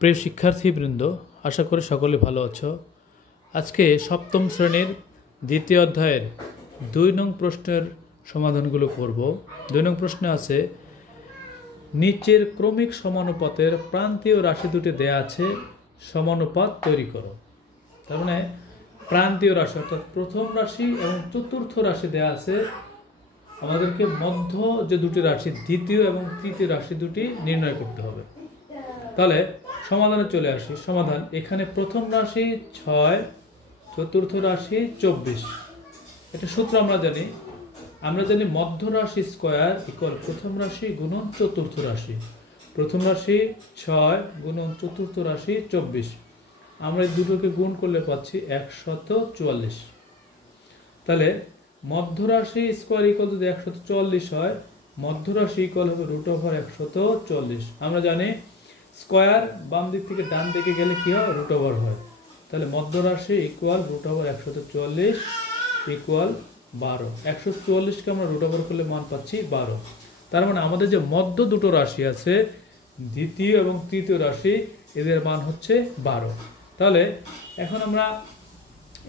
প্রিয় শিক্ষার্থীবৃন্দ, আশা করি সকলে ভালো আছো। আজকে সপ্তম শ্রেণীর দ্বিতীয় অধ্যায়ের ২ নং প্রশ্নের সমাধানগুলো করব। ২ নং প্রশ্নে আছে, নিচের ক্রমিক সমানুপাতের প্রান্তীয় রাশি দুটি দেয়া আছে, সমানুপাত তৈরি করো। তার মানে প্রান্তীয় রাশি অর্থাৎ প্রথম রাশি এবং চতুর্থ রাশি দেয়া আছে, আমাদেরকে মধ্য যে দুটি রাশি দ্বিতীয় এবং তৃতীয় রাশি দুটি নির্ণয় করতে হবে। তাহলে সমাধানে চলে আসি। সমাধান, এখানে প্রথম রাশি 6, চতুর্থ রাশি 24। এটা সূত্র আমরা জানি মধ্য রাশি স্কয়ার ইকুয়াল প্রথম রাশি গুণন চতুর্থ রাশি। প্রথম রাশি 6 গুণন চতুর্থ রাশি 24। আমরা এই দুটোকে গুণ করলে পাচ্ছি 144। তাহলে মধ্য রাশি স্কয়ার ইকুয়াল যদি 144 হয়, মধ্য রাশি ইকুয়াল হবে √140। আমরা জানি স্কয়ার বাম দিক থেকে ডান দিকে গেলে কি হয়, √, হয়। তাহলে মধ্য রাশি ইকুয়াল √140 ইকুয়াল 12। 144কে আমরা √, করলে মান পাচ্ছি 12। তার মানে আমাদের যে মধ্য দুটো রাশি আছে, দ্বিতীয় এবং তৃতীয় রাশি, এদের মান হচ্ছে 12। তাহলে এখন আমরা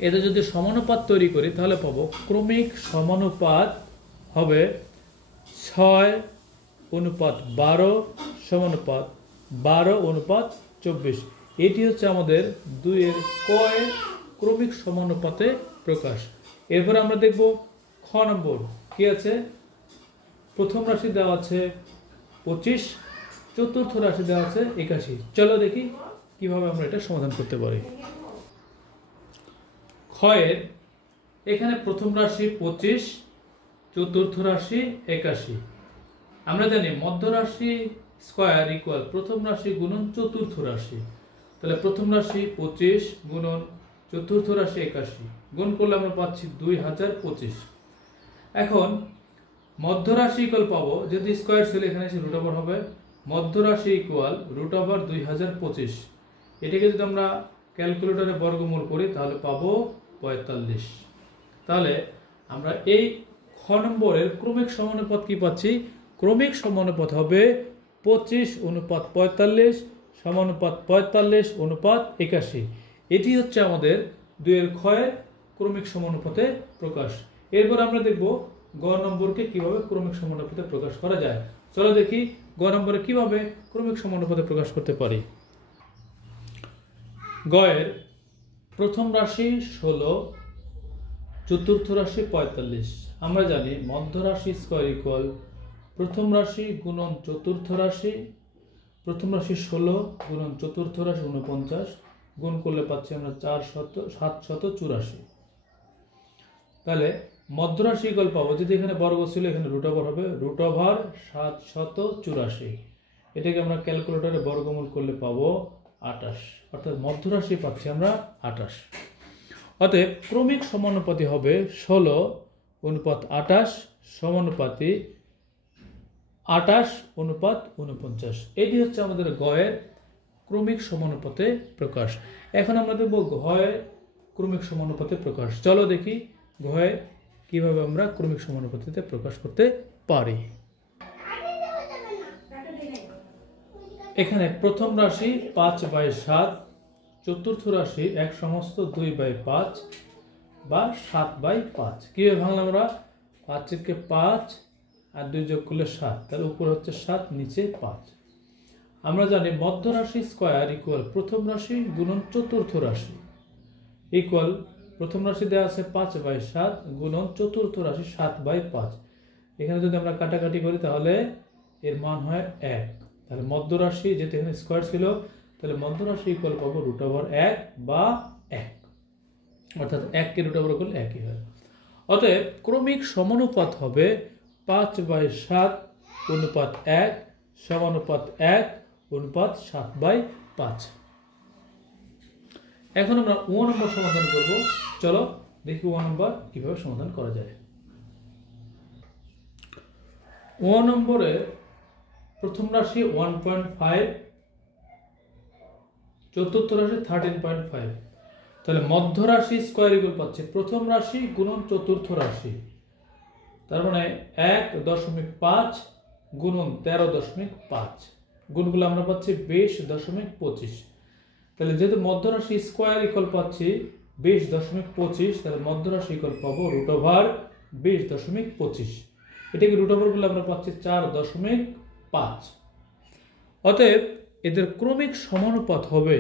এদের যদি সমানুপাত তৈরি করি তাহলে পাবো ক্রমিক সমানুপাত হবে 6:12 সমানুপাত 12:24। এটি হচ্ছে আমাদের 2-এর কয়ের ক্রমিক সমানুপাতে প্রকাশ। এরপর আমরা দেখব খ নম্বর কি আছে। প্রথম রাশি দেওয়া আছে 25, চতুর্থ রাশি দেওয়া আছে 81। চলো দেখি কিভাবে আমরা এটা সমাধান করতে পারি। ক্ষয়ের এখানে প্রথম রাশি 25, চতুর্থ রাশি 81। আমরা জানি মধ্য রাশি স্কয়ার ইকুয়াল প্রথম রাশি গুণন চতুর্থ রাশি। তাহলে প্রথম রাশি 25 গুণন চতুর্থ রাশি 81, গুণ করলে আমরা পাচ্ছি 2025। এখন মধ্য রাশি ইকুয়াল পাবো, যদি স্কয়ার ছিল এখানে এসে √, হবে। মধ্য রাশি ইকুয়াল √2025। এটাকে যদি আমরা ক্যালকুলেটরে বর্গমূল করি তাহলে পাবো 45। তাহলে আমরা এই খ নম্বরের ক্রমিক সমানুপাত কি পাচ্ছি, ক্রমিক সমানুপাত হবে 25:45 সমানুপাত 45:81। এটি হচ্ছে আমাদের 2-এর ক্ষয়ের ক্রমিক সমানুপাতে প্রকাশ। এরপর আমরা দেখব গ নম্বরকে কিভাবে ক্রমিক সমানুপাতে প্রকাশ করা যায়। চলো দেখি গ নম্বরে কিভাবে ক্রমিক সমানুপাতে প্রকাশ করতে পারি। গয়ের প্রথম রাশি 16, চতুর্থ রাশি 45। আমরা জানি মধ্য রাশি স্কয়ার ইকুয়াল প্রথম রাশি গুণন চতুর্থ রাশি। প্রথম রাশি 16 গুণন চতুর্থ রাশি 49, গুণ করলে পাচ্ছি আমরা 784। তাহলে মধ্য রাশি ইকুয়াল পাবো, যদি এখানে বর্গ ছিল এখানে √, হবে। √784। এটাকে আমরা ক্যালকুলেটরে বর্গমূল করলে পাবো 28। অর্থাৎ মধ্য রাশি পাচ্ছি আমরা 28। অতএব ক্রমিক সমানুপাতি হবে 16:28 সমানুপাতি 28:49। এটি হচ্ছে আমাদের গয়ের ক্রমিক সমানুপাতে প্রকাশ। এখন আমরা দেখব ঘয়ের ক্রমিক সমানুপাতে প্রকাশ। চলো দেখি ঘয়ে কিভাবে আমরা ক্রমিক সমানুপাতিতে প্রকাশ করতে পারি। এখানে প্রথম রাশি 5/7, চতুর্থ রাশি 1/2/5 বা 7/5। কিভাবে ভাঙলাম আমরা, 5-কে 5 আর 2 যোগ করলে 7, তাহলে উপরে হচ্ছে 7, নিচে 5। আমরা জানি মধ্য রাশি স্কয়ার ইকুয়াল প্রথম রাশি গুণন চতুর্থ রাশি ইকুয়াল প্রথম রাশি দেওয়া আছে 5/7 গুণন চতুর্থ রাশি 7/5। এখানে যদি আমরা কাটাকাটি করি তাহলে এর মান হয় 1। তাহলে মধ্য রাশি যেহেতু এখানে স্কয়ার ছিল, তাহলে মধ্য রাশি ইকুয়াল পাবো √1 বা 1, অর্থাৎ 1কে √, করলে 1ই হয়। অতএব ক্রমিক সমানুপাত হবে 5/7:1 সমানুপাত 1:7/5। এখন আমরা ও নম্বর সমাধান করব। চলো দেখি ও নম্বর কিভাবে সমাধান করা যায়। ও নম্বরে প্রথম রাশি 1.5, চতুর্থ রাশি 13.5। তাহলে মধ্য রাশি স্কয়ার ইকুয়াল পাচ্ছে প্রথম রাশি গুণন চতুর্থ রাশি। তার মানে 1.5 গুণন 13.5 গুণগুলো আমরা পাচ্ছি 20.25। তাহলে যেহেতু মধ্যরাশি স্কোয়ার ইকুয়াল পাচ্ছি 20.25, তাহলে মধ্যরাশি ইকুয়াল পাবো √20.25। এটাকে রুট ওভার করলে আমরা পাচ্ছি 4.5। অতএব এদের ক্রমিক সমানুপাত হবে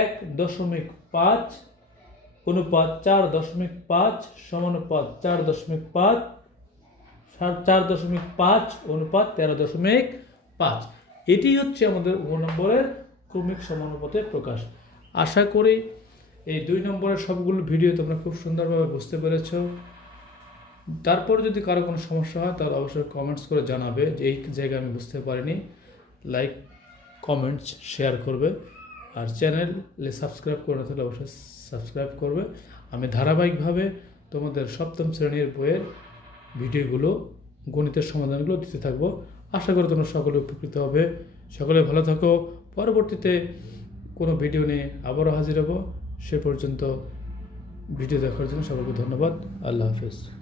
1.5 অনুপাত 4.5 সমানুপাত 4.5 4.5 অনুপাত 13.5। এটি হচ্ছে আমাদের 9 নম্বরের ক্রমিক সমানুপাতের প্রকাশ। আশা করি এই 2 নম্বরের সবগুলো ভিডিও তোমরা খুব সুন্দরভাবে বুঝতে পেরেছো। তারপর যদি কারো কোনো সমস্যা হয় তাহলে অবশ্যই কমেন্টস করে জানাবে যে এই জায়গায় আমি বুঝতে পারিনি। লাইক, কমেন্টস, শেয়ার করবে। আর চ্যানেলে সাবস্ক্রাইব করে না থাকলে অবশ্যই সাবস্ক্রাইব করবে। আমি ধারাবাহিকভাবে তোমাদের সপ্তম শ্রেণীর বইয়ের ভিডিওগুলো, গণিতের সমাধানগুলো দিতে থাকবো। আশা করি তোমরা সকলে উপকৃত হবে। সকলে ভালো থাকো। পরবর্তীতে কোনো ভিডিও নিয়ে আবারও হাজির হব। সে পর্যন্ত ভিডিও দেখার জন্য সকলকে ধন্যবাদ। আল্লাহ হাফেজ।